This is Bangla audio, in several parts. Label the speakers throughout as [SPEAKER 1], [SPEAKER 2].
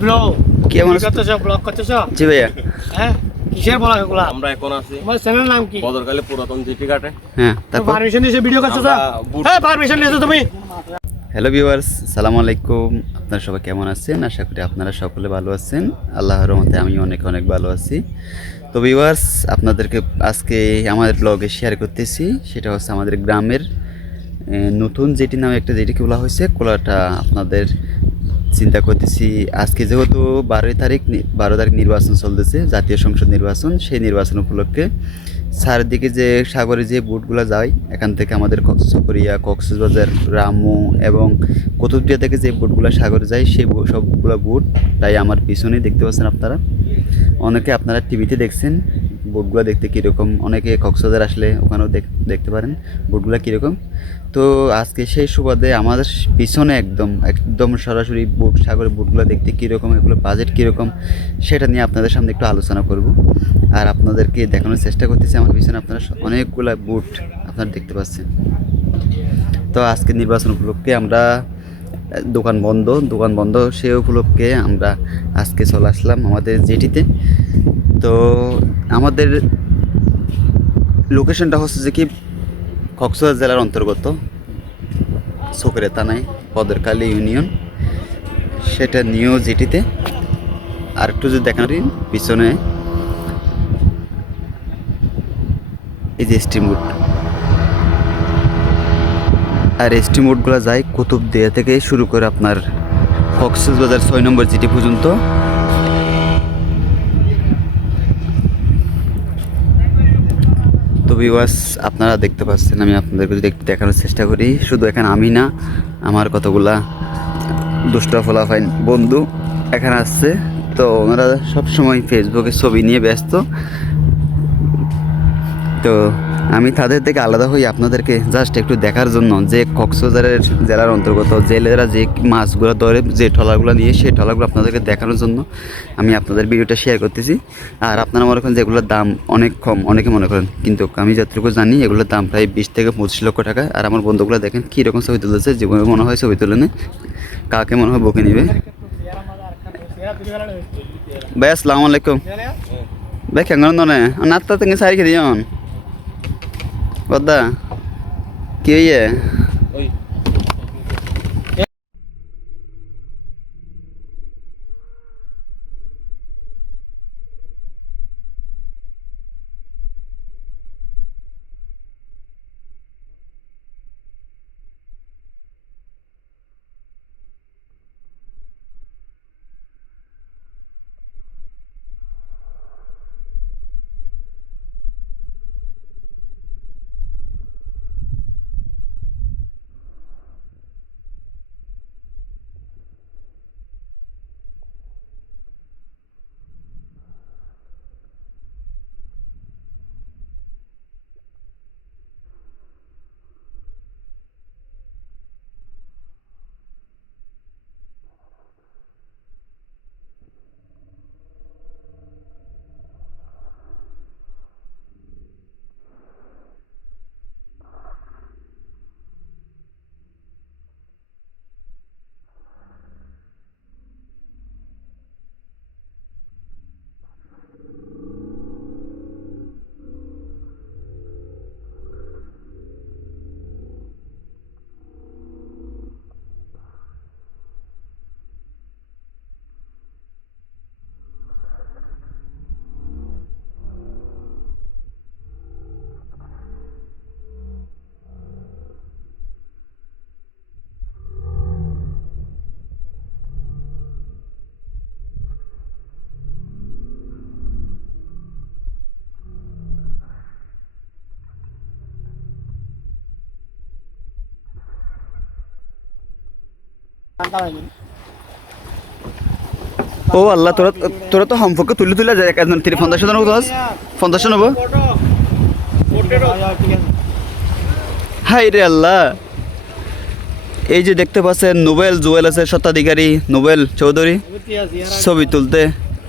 [SPEAKER 1] ব্রো
[SPEAKER 2] কেমন আছো?
[SPEAKER 1] করতেছ? ব্লগ করতেছ?
[SPEAKER 2] জি ভাইয়া।
[SPEAKER 1] হ্যাঁ? কিসের ব্লগ এগুলা?
[SPEAKER 3] আমরা এখন আছি
[SPEAKER 1] তোমার চ্যানেল নাম কি?
[SPEAKER 3] বদরকালে পুরাতন জিটি ঘাটে।
[SPEAKER 2] হ্যাঁ তারপর?
[SPEAKER 1] পারমিশন নিয়েছে ভিডিও করতেছ?
[SPEAKER 3] আমরা বুট-
[SPEAKER 1] হ্যাঁ পারমিশন নিয়েছো তুমি।
[SPEAKER 2] হ্যালো ভিউয়ার্স সালাম আলাইকুম। আপনারা সবাই কেমন আছেন? আশা করি আপনারা সকলে ভালো আছেন। আল্লাহর রহমতে আমি অনেক অনেক ভালো আছি। তো ভিউয়ার্স আপনাদেরকে আজকে আমাদের ব্লগে শেয়ার করতেছি। সেটা হচ্ছে আমাদের গ্রামের নতুন যেটি নামে একটা যেটি খোলা হয়েছে। খোলাটা আপনাদের চিন্তা করতেছি, আজকে যেহেতু বারোই তারিখ বারো তারিখ নির্বাচন চলতেছে, জাতীয় সংসদ নির্বাচন, সেই নির্বাচন উপলক্ষে চারদিকে যে সাগরে যে বুটগুলো যায়, এখান থেকে আমাদের চকরিয়া, কক্সবাজার, রামু এবং কুতুবদিয়া থেকে যে বুটগুলো সাগরে যায়, সেই সবগুলো বুট তাই আমার পিছনেই দেখতে পাচ্ছেন আপনারা। অনেকে আপনারা টিভিতে দেখছেন। বুটগুলো দেখতে কীরকম? অনেকে কক্সবাজার আসলে ওখানেও দেখ- দেখতে পারেন বুটগুলো কীরকম। তো আজকে সেই সুবাদে আমাদের পিছনে একদম একদম সরাসরি বুট, সাগরের বুটগুলো দেখতে কীরকম এগুলো বাজেট কীরকম, সেটা নিয়ে আপনাদের সামনে একটু আলোচনা করব। আর আপনাদেরকে দেখানোর চেষ্টা করতেছি, আমার পিছনে আপনারা অনেকগুলো বুট আপনারা দেখতে পাচ্ছেন। তো আজকে নির্বাচন উপলক্ষে আমরা দোকান বন্ধ দোকান বন্ধ সে উপলক্ষে আমরা আজকে চলে আসলাম আমাদের জেটিতে। তো আমাদের লোকেশনটা হচ্ছে যে কি, কক্সবাজার জেলার অন্তর্গত, সুকরে থানায় পদরকালী ইউনিয়ন। সেটা নিউ জিটিতে আর একটু যদি দেখান, পিছনে এই যে স্টিমউড আর স্টিমউডগুলো যায় কুতুবদিয়া থেকে শুরু করে আপনার কক্সবাজার ছয় নম্বর জিটি পর্যন্ত। তো ভিউয়ার্স আপনারা দেখতে পাচ্ছেন, আমি আপনাদেরকে যদি একটু দেখানোর চেষ্টা করি। শুধু এখানে আমি না, আমার কতগুলা দুষ্ট ফলাফাইন বন্ধু এখানে আসছে তো ওনারা সবসময় ফেসবুকে ছবি নিয়ে ব্যস্ত। তো আমি তাদের থেকে আলাদা হই আপনাদেরকে জাস্ট একটু দেখার জন্য যে কক্সবাজারের জেলার অন্তর্গত জেলেরা যে মাছগুলো ধরে, যে ট্রলারগুলো নিয়ে সেই ট্রলারগুলো আপনাদেরকে দেখানোর জন্য আমি আপনাদের ভিডিওটা শেয়ার করতেছি। আর আপনারা মনে করেন যে এগুলোর দাম অনেক কম, অনেকে মনে করেন। কিন্তু আমি যতটুকু জানি এগুলোর দাম প্রায় বিশ থেকে পঁচিশ লক্ষ টাকা। আর আমার বন্ধুগুলো দেখেন কীরকম ছবি তুলেছে, জীবনে মনে হয় ছবি তুলে কাকে মনে হয় বকে নিবে? ভাই, আসসালামু আলাইকুম। ভাই, কেমন ননে নাত্তা থেকে সারি খেয়ে দিয়ন বদ্দা কি হইয়ে
[SPEAKER 3] ওই
[SPEAKER 2] ও আল্লাহ তোরা তোরা তো সম্পর্ক তুলে তুলে যায় একজন তিনি পঞ্চাশ জন হব পঞ্চাশ জন হব হাই রে আল্লাহ। এই যে দেখতে পাচ্ছেন নোবেল জুয়েল আছে স্বত্বাধিকারী নোবেল চৌধুরী। ছবি তুলতে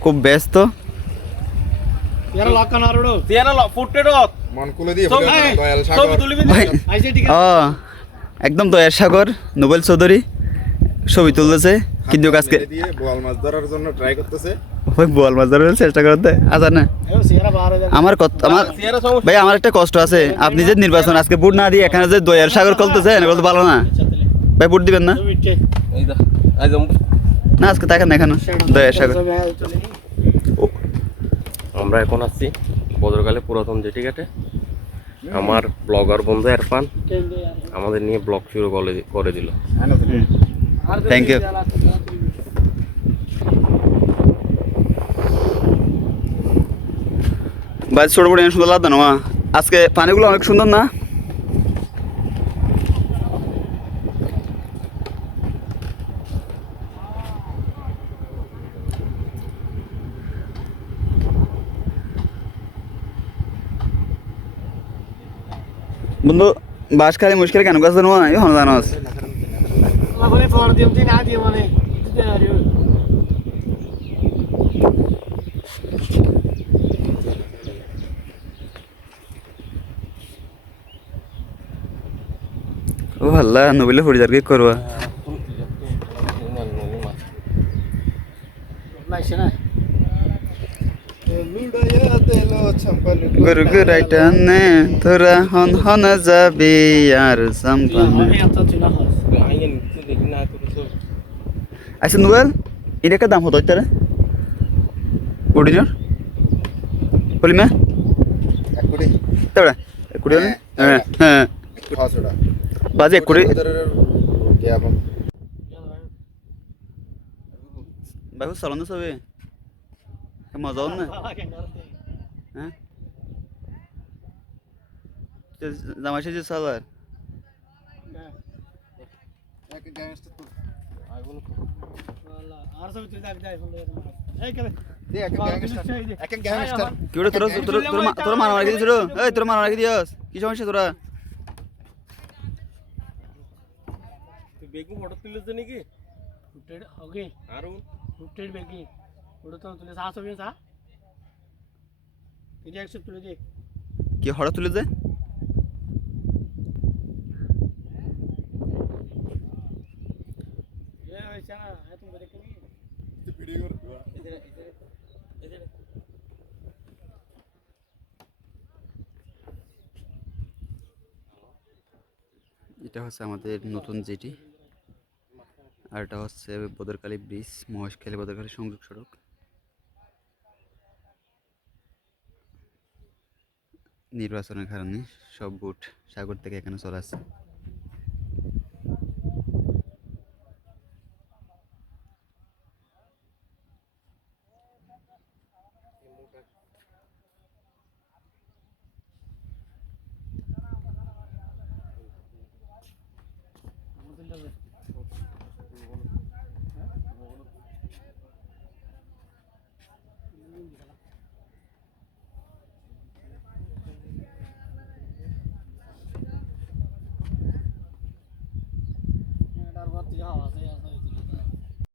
[SPEAKER 2] খুব ব্যস্ত। একদম দয়ার সাগর নোবেল চৌধুরী। ছবি তুলতেছে কিন্তু আজকে
[SPEAKER 4] বোয়াল মাছ ধরার জন্য ট্রাই করতেছে।
[SPEAKER 2] ওই বল মাছ ধরার চেষ্টা করতে। আচ্ছা না।
[SPEAKER 1] হয়ে
[SPEAKER 2] আমার আমার ভাই আমার একটা কষ্ট আছে। আপনি যে নির্বাচন আজকে বুট না দিয়ে এখানে যে দয়ার সাগর কলতেছেন এগুলো তো ভালো না। ভাই বুট দিবেন না? না আজকে তাকেন না এখানে। দয়ার সাগর।
[SPEAKER 3] আমরা এখন আসছি বদরকালে পুরাতন জেটি ঘাটে। আমার ব্লগার বন্ধু এরফান আমাদের নিয়ে ব্লগ শুরু করে করে দিল।
[SPEAKER 2] থ্যাংক ইউ ভাই, ছোট বড় সুন্দর লাগতো মা? আজকে পানিগুলো অনেক সুন্দর না? বন্ধু বাস খালি মুশকিল কেন কাছে নোয়া এই হন জানোস
[SPEAKER 1] মানে দিতে আরে
[SPEAKER 2] ও আল্লাহ নবিলে ফুড়ি যার কি করবা গুরু গুরাইটা নে তোরা হন হন যাবি আর সাম্পানে আচ্ছা নোবেল এটা একটা দাম হতো তারে কুড়ির বলি মে? তাবড়া কুড়ি। হ্যাঁ হ্যাঁ বাজে কুড়ি। বাবু চলন না সবে। মজা হন না? হ্যাঁ? জামাই যে সালার
[SPEAKER 4] এক গ্যাংস্টার
[SPEAKER 2] তোর মারা মারা দিয়েছিল এই তোর মারা মারা দিয়েছ কি সমস্যা তোরা
[SPEAKER 3] বেগু ফটো তুলেছ নাকি
[SPEAKER 1] ফুটেড ওকে
[SPEAKER 3] আর
[SPEAKER 1] ফুটেড বেগি ওটা তো তুলে সাহস হবে সা এই একশো তুলে দে
[SPEAKER 2] কি হঠাৎ তুলে
[SPEAKER 4] কর
[SPEAKER 2] এটা হচ্ছে আমাদের নতুন যেটি আর এটা হচ্ছে বদরকালী ব্রিজ মহেশখালী বদরকালী সংযোগ সড়ক। নির্বাচনের কারণে সব বুট সাগর থেকে এখানে চলে আসছে।